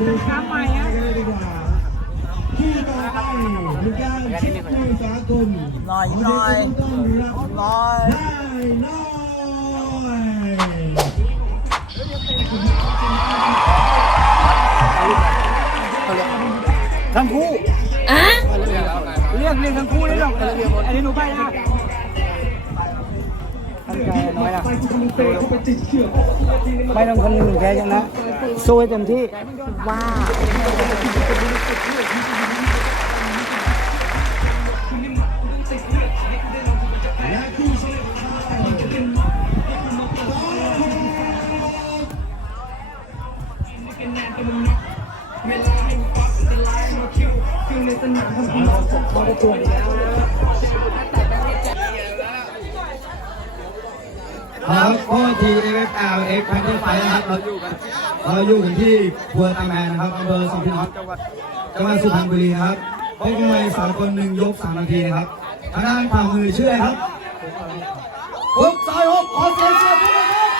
ดูช้ำใหม่นเลยดีกว่าที่ต่อไปมีการช็คมือสากลหน่อยหน่อยต้องรับหน่อยได้น้อยทั้งคู่อะเรียกเรียกทั้งคู่เลยหรอกอันนี้หนูไปนะ น้อยนะไปที่คอมเตอร์เข้าไปติดเชือกไม่ต้องคนหนึ่งแพ้ชนะสู้ให้เต็มที่ว้าและคู่สุดท้าย ครับก็ทีเอฟเอลเอ็กพันธุ์ไฟนะครับเราอยู่กันเราอยู่กันที่พัวตาแมนนะครับอำเภอสุพินทร์จังหวัดจังหวัดสุพรรณบุรีครับเป็นมวยสากลหนึ่งยกสามนาทีนะครับทางด้านฝ่ามือชื่ออะไรครับปุ๊บซอยหกขอเสียงเชียร์ด้วยครับ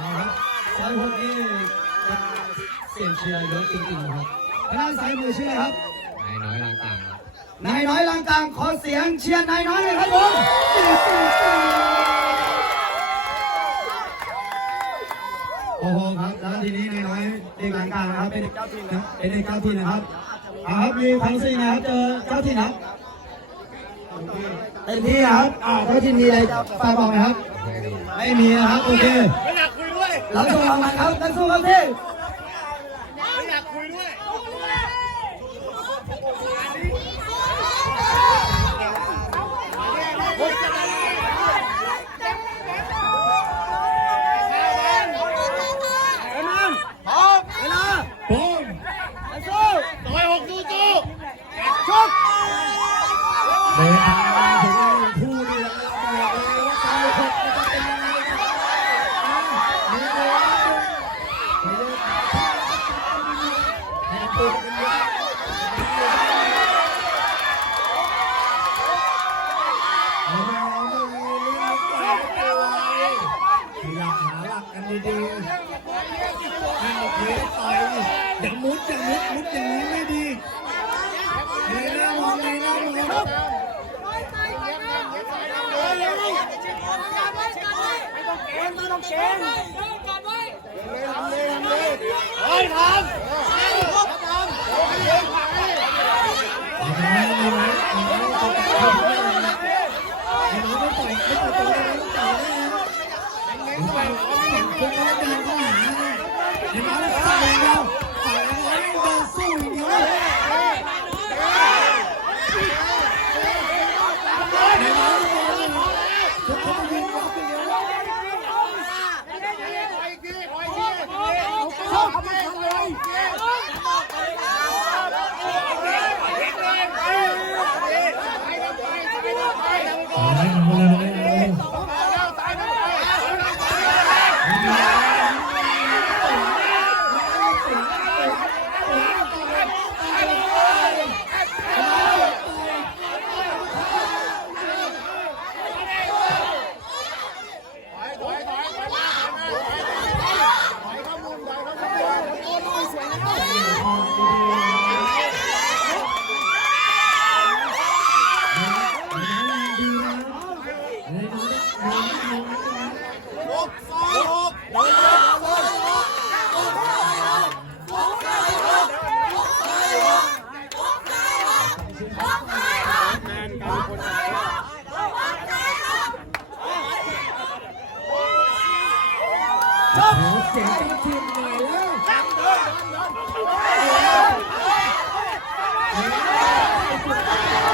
นะครับซอยหกนี่เสียงเชียร์เยอะจริงๆนะครับทางด้านซ้ายมือชื่ออะไรครับ นายน้อยลังต่างครับนายน้อยลังกลางขอเสียงเชียร์นายน้อยเลยครับผมโอ้โหครับแล้วทีนี้นายน้อยเด็กลังกลางนะครับเป็นเด็กเจ้าถิ่นนะเป็นเด็กเจ้าถิ่นนะครับเอาครับมีความสึกนะครับเจอเจ้าถิ่นครับเต็มที่ครับอ่าเจ้าถิ่นมีอะไรฝากบอกไหมครับ ไม่มีนะครับโอเคไม่อยากคุยด้วยเราส่งรางวัลครับนักสู้ครับพี่ร้อมเวลาพร้อมสู้ต่อยหกสู้สู้ชกเดินทางมาถึงคู่นี้แล้วบอกเลยว่าต่อยหกจะเป็นยังไงครับมีตัวมีตัวแอบตัวกันเยอะเอามาเอามาเรื่องต่อยกันเลยขยับหาหลักกันดีๆ ให้ เฮ้ยต่อยอย่ามุดอย่ามุดมุดอย่างนี้ไม่ดีเลยหน้ามองเลยหน้ามองครับเอาไปเอาไปเอาไปเอาไปเอาไปไอ้น้องไม่ต่อยไม่ต่อยตัวเลยไม่ต่อยเลยนะไอ้น้องสองคนแล้วเดินเข้าหาเนี่ยไอ้น้องต่อยอย่างเดียวต่อยอย่างเดียวเดินสู้อย่างเดียวไอ้น้อง ทุกคนยืนรอบอย่างเดียวเอาเลยเอาเลยเอาเลย ขอเสียงเจ้าถิ่นหน่อยแล้วสู้